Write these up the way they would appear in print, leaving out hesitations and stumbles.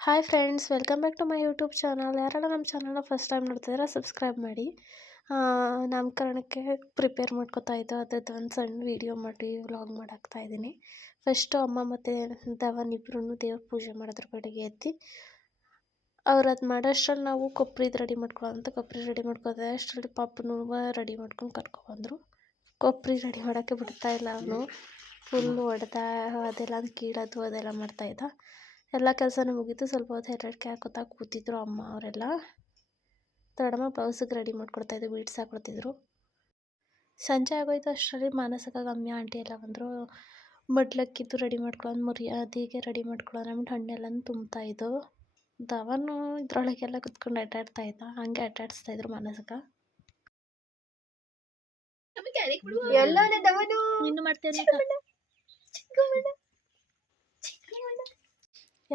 Hi friends, welcome back to my YouTube channel. ಯಾರೆಲ್ಲ ನಮ್ಮ ಚಾನಲ್ನ ಫಸ್ಟ್ ಟೈಮ್ ನೋಡ್ತಿದ್ದೀರಾ ಸಬ್ಸ್ಕ್ರೈಬ್ ಮಾಡಿ. ನಾಮಕರಣಕ್ಕೆ ಪ್ರಿಪೇರ್ ಮಾಡ್ಕೊತಾ ಇದ್ದೋ ಅದ್ರದ್ದು ಒಂದು ಸಣ್ಣ ವೀಡಿಯೋ ಮಾಡಿ ವ್ಲಾಗ್ ಮಾಡಾಕ್ತಾ ಇದ್ದೀನಿ. ಫಸ್ಟು ಅಮ್ಮ ಮತ್ತು ಧವನ್ ಇಬ್ಬರೂ ದೇವ್ರ ಪೂಜೆ ಮಾಡೋದ್ರ ಕಡೆಗೆ ಎತ್ತಿ ಅವ್ರು ಅದು ಮಾಡೋಷ್ಟ್ರಲ್ಲಿ ನಾವು ಕೊಬ್ಬರಿದು ರೆಡಿ ಮಾಡ್ಕೊಳ್ಳೋಂತ ಕೊಬ್ಬರಿ ರೆಡಿ ಮಾಡ್ಕೋತಾರೆ. ಅಷ್ಟರಲ್ಲಿ ಪಾಪನೂ ರೆಡಿ ಮಾಡ್ಕೊಂಡು ಕರ್ಕೊಬಂದರು. ಕೊಬ್ಬರಿ ರೆಡಿ ಮಾಡೋಕ್ಕೆ ಬಿಡ್ತಾ ಇಲ್ಲ, ಅವನು ಫುಲ್ಲು ಹೊಡೆದ ಅದೆಲ್ಲ ಕೀಳೋದು ಅದೆಲ್ಲ ಮಾಡ್ತಾಯಿದ್ದ. ಎಲ್ಲ ಕೆಲಸನೂ ಮುಗೀತು. ಸ್ವಲ್ಪ ಹೊತ್ತು ಹೆರಳಿಕೆ ಹಾಕೋತಾ ಕೂತಿದ್ರು ಅಮ್ಮ ಅವರೆಲ್ಲ. ದೊಡ್ಡಮ್ಮ ಬ್ಲೌಸಿಗೆ ರೆಡಿ ಮಾಡ್ಕೊಡ್ತಾಯಿದ್ರು, ಬೀಡ್ಸ್ ಹಾಕೊಡ್ತಿದ್ರು. ಸಂಜೆ ಆಗೋಯ್ತು. ಅಷ್ಟರಲ್ಲಿ ಮಾನಸಕ ಗಮ್ಯ ಆಂಟಿ ಎಲ್ಲ ಬಂದರು. ಮಡ್ಲಕ್ಕಿದ್ದು ರೆಡಿ ಮಾಡ್ಕೊಳ್ಳೋದು, ಮುರಿಯೋದಿಗೆ ರೆಡಿ ಮಾಡ್ಕೊಳ್ಳೋದು ಅಂದ್ಬಿಟ್ಟು ಹಣ್ಣೆಲ್ಲನೂ ತುಂಬ್ತಾಯಿದ್ದು. ಧವನು ಇದ್ರೊಳಗೆಲ್ಲ ಕುತ್ಕೊಂಡು ಆಟಾಡ್ತಾಯಿದ್ದ. ಹಂಗೆ ಆಟಾಡಿಸ್ತಾಯಿದ್ರು ಮಾನಸಕ. ಇನ್ನು ಮಾಡ್ತೇನೆ.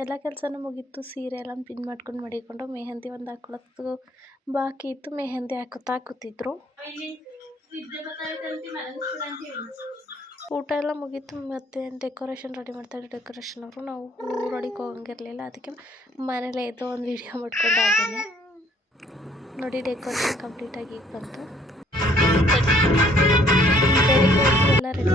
ಎಲ್ಲ ಕೆಲಸನೂ ಮುಗೀತು. ಸೀರೆ ಎಲ್ಲ ಪಿನ್ ಮಾಡ್ಕೊಂಡು ಮಡಿಕೊಂಡು ಮೆಹಂದಿ ಒಂದು ಹಾಕೊಳ್ಳೋದು ಬಾಕಿ ಇತ್ತು. ಮೆಹಂದಿ ಹಾಕೋತಾ ಕೂತಿದ್ರು. ಊಟ ಎಲ್ಲ ಮುಗೀತು. ಮತ್ತು ಡೆಕೋರೇಷನ್ ರೆಡಿ ಮಾಡ್ತಾಯಿದ್ರು ಡೆಕೋರೇಷನ್ ಅವರು. ನಾವು ರೋಡಿಗೆ ಹೋಗಂಗಿರಲಿಲ್ಲ, ಅದಕ್ಕೆ ಮನೇಲೇ ಇದ್ದು ಒಂದು ವೀಡಿಯೋ ಮಾಡ್ಕೊಂಡು ಆಗಿದ್ದೀನಿ. ನೋಡಿ, ಡೆಕೋರೇಷನ್ ಕಂಪ್ಲೀಟಾಗಿ ಈಗ ಬಂತು. ಬೆಳಗ್ಗೆ ಎಲ್ಲ ರೆಡಿ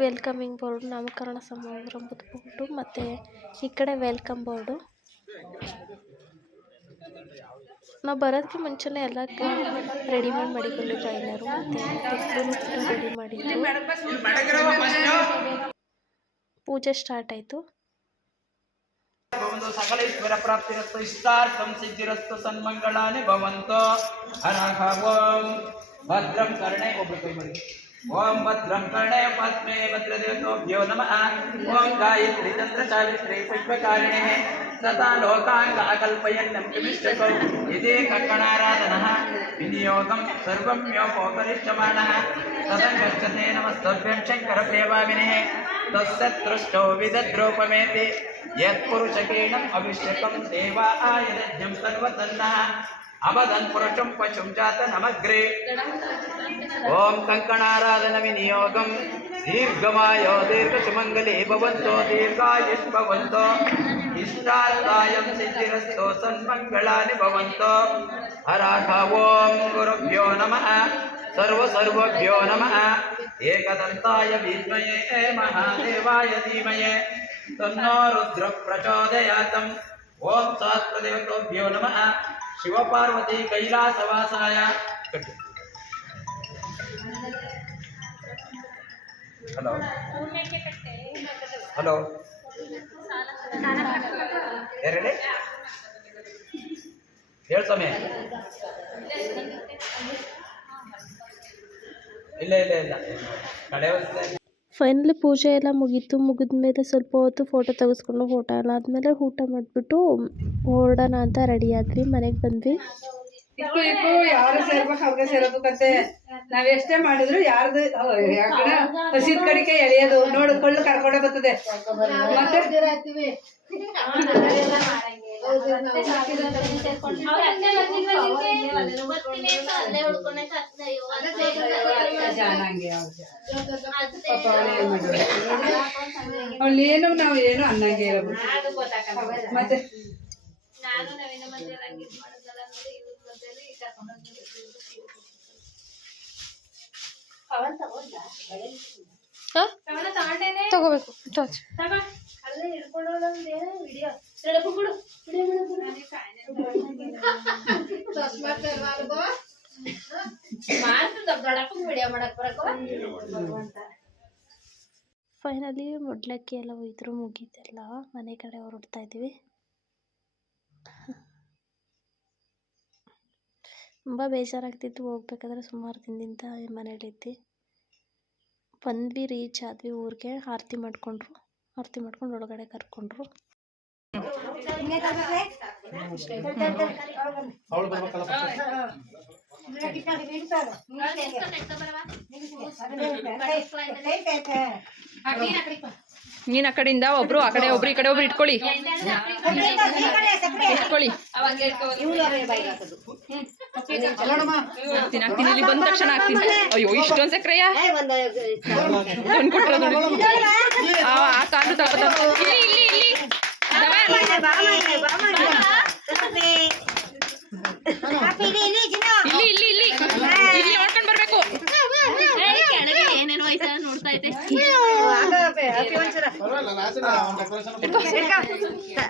ವೆಲ್ಕಮಿಂಗ್ ಬೋರ್ಡು, ನಾಮಕರಣ ಸಮಾರಂಭದ ಬೋರ್ಡು, ಮತ್ತು ಈ ಕಡೆ ವೆಲ್ಕಮ್ ಬೋರ್ಡು. ನಾವು ಬರೋದಕ್ಕೆ ಮುಂಚೆನೇ ಎಲ್ಲ ರೆಡಿ ಮಾಡಿಕೊಂಡಿದ್ದು ಎಲ್ಲರೂ. ಮತ್ತು ರೆಡಿ ಮಾಡಿದ್ದು. ಪೂಜೆ ಸ್ಟಾರ್ಟ್ ಆಯಿತು. ಸಕಲೇಶ್ವರ ಪ್ರಾಪ್ತಿರಸ್ತು ಇಷ್ಟಾರ್ಥಂ ಸಿದ್ಧಿರಸ್ತು ಸನ್ಮಂಗಳಾನಿ ಭವಂತು. ಹರಹ ಓಂ ಭದ್ರಂ ಕರ್ಣೇ ಒಬ್ಬರು ಕೈ ಮಾಡಿ. ಓಂ ಭದ್ರಂ ಕರ್ಣೇ ಪದ್ಮೇ ಭದ್ರದೇವತೋಭ್ಯೋ ನಮಃ. ಓಂ ಗಾಯತ್ರಿ ಚಂದ್ರ ಸಾವಿತ್ರಿ ಪುಷ್ಪಕಾರಿಣೇ ಸದಾ ಲೋಕಾಂಗ ಅಕಲ್ಪಯನ್ನಂ ಕಿಮಿಷ್ಟಕಂ ಇದೇ ಕಂಕಣಾರಾಧನಃ ವಿನಿಯೋಗಂ ಸರ್ವಂ ಯೋಪೋಪರಿಷ್ಯಮಾಣಃ ಸದಂಗಚ್ಚತೆ ನಮಸ್ತಭ್ಯಂ ಶಂಕರ ಪ್ರೇಮಾವಿನಃ ತಸ್ಸತ್ರಷ್ಟೋ ವಿದದ್ರೋಪಮೇತಿ ಯತ್ಪುರುಷಕೇಣಂ ಅಭಿಷೇಕಂ ದೇವಾ ಆಯಜ್ಞಂ ಸರ್ವತನ್ನಃ ಅವದನ್ ಪುರುಷಂ ಪಶುಂ ಜಾತ ನಮಗ್ರೇ. ಓಂ ಕಂಕಣಾರಾಧನ ವಿನಿಯೋಗಂ ದೀರ್ಘಮಾಯೋ ದೀರ್ಘಸುಮಂಗಲೇ ಭವಂತೋ ದೀರ್ಘಾಯುಷ್ ಭವಂತೋ ಇಷ್ಟಾರ್ಥಾಯಂ ಸಿದ್ಧಿರಸ್ತೋ ಸನ್ಮಂಗಳಾನಿ ಭವಂತೋ. ಹರಹ ಓಂ ಗುರುಭ್ಯೋ ನಮಃ ಸರ್ವಸರ್ವಭ್ಯೋ ನಮಃ. ಏಕದಂತಾಯ ವಿದ್ಮಯೇ ಮಹಾದೇವಾಯ ಧೀಮಹಿ ತನ್ನೋ ರುದ್ರ ಪ್ರಚೋದಯಾತಂ. ಓಂ ಸಹಸ್ರದೇವತೋಭ್ಯೋ ನಮಃ. ಶಿವಪಾರ್ವತಿ ಕೈಲಾಸವಾಸಾಯ. ಹಲೋ ಹಲೋ ಯಾರೇಳಿ ಹೇಳ ಸಮಯ. ಇಲ್ಲ ಇಲ್ಲ ಇಲ್ಲ ಕಡೆ ಫೈನಲಿ ಪೂಜೆ ಎಲ್ಲ ಮುಗೀತು. ಮುಗಿದ್ಮೇಲೆ ಸ್ವಲ್ಪ ಹೊತ್ತು ಫೋಟೋ ತೆಗೆಸ್ಕೊಂಡು, ಫೋಟೋ ಎಲ್ಲ ಆದಮೇಲೆ ಊಟ ಮಾಡಿಬಿಟ್ಟು ಹೊರಡೋಣ ಅಂತ ರೆಡಿ ಆದ್ವಿ. ಮನೆಗೆ ಬಂದ್ವಿ. ಯಾರು ಸೇರ್ಬೇಕು ಅವ್ರಿಗೆ ಸೇರಬೇಕಂತೆ. ನಾವ್ ಎಷ್ಟೇ ಮಾಡಿದ್ರು ಯಾರ್ದು ಹಸಿದ ಕಡಿಕೆ ಎಳೆಯೋದು ನೋಡು, ಕೊಳ್ಳು ಕರ್ಕೊಂಡೆ ಬರ್ತದೆ. ಮತ್ತೆ ಅವಳೇನು ನಾವು ಏನು ಅನ್ನಂಗೆ ಹೇಳ್ಬೋದು. ಮತ್ತೆ ತಗೋಬೇಕು. ಫೈನಲಿ ಮೊಡ್ಲಕ್ಕಿ ಎಲ್ಲ ಹೋಯ್ತು, ಮುಗೀತೆಲ್ಲ. ಮನೆ ಕಡೆ ಹೊರಡ್ತಾ ಇದ್ದೀವಿ. ತುಂಬ ಬೇಜಾರಾಗ್ತಿತ್ತು ಹೋಗ್ಬೇಕಾದ್ರೆ. ಸುಮಾರು ದಿನದಿಂದ ಮನೇಲಿದ್ದೆ. ಬಂದ್ವಿ, ರೀಚ್ ಆದ್ವಿ ಊರಿಗೆ. ಆರತಿ ಮಾಡ್ಕೊಂಡ್ರು. ಆರತಿ ಮಾಡ್ಕೊಂಡು ಒಳಗಡೆ ಕರ್ಕೊಂಡ್ರು. ನೀನ್ ಆ ಕಡೆಯಿಂದ ಒಬ್ರು ಆ ಕಡೆ ಒಬ್ರು ಈ ಕಡೆ ಒಬ್ರು ಇಟ್ಕೊಳ್ಳಿ. ಹಾಕ್ತೀನಿ ಇಲ್ಲಿ ಬಂದ ತಕ್ಷಣ ಹಾಕ್ತೀನಿ. ಅಯ್ಯೋ ಇಷ್ಟೊಂದು ಸಕ್ರೆಯ ತಂದ್ಕೊಟ್ರು ಆ ಕಾಲು ತಗೋತ ಇಲ್ಲಿ ಇಲ್ಲಿ ಇಲ್ಲಿ ಇಲ್ಲಿ ಇಲ್ಲಿ ಇಲ್ಲಿ ನೋಡ್ಕೊಂಡು ಬರ್ಬೇಕು. ಏನೇನೋ ಆಯ್ತಾ ನೋಡ್ತಾ ಐತೆ.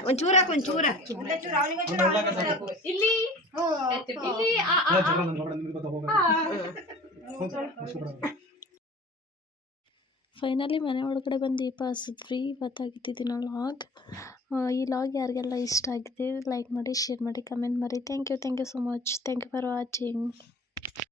ಒಂಚೂರ ಇಲ್ಲಿ ಫೈನಲಿ ಮನೆ ಒಳಗಡೆ ಬಂದು ದೀಪ ಹಚ್ಚಿದ್ವಿ. ಇವತ್ತಾಗಿತ್ತು ದಿನ ಲಾಗ್. ಈ ಲಾಗ್ ಯಾರಿಗೆಲ್ಲ ಇಷ್ಟ ಆಗಿದೆ ಲೈಕ್ ಮಾಡಿ, ಶೇರ್ ಮಾಡಿ, ಕಮೆಂಟ್ ಮಾಡಿ. Thank you so much. Thank you for watching.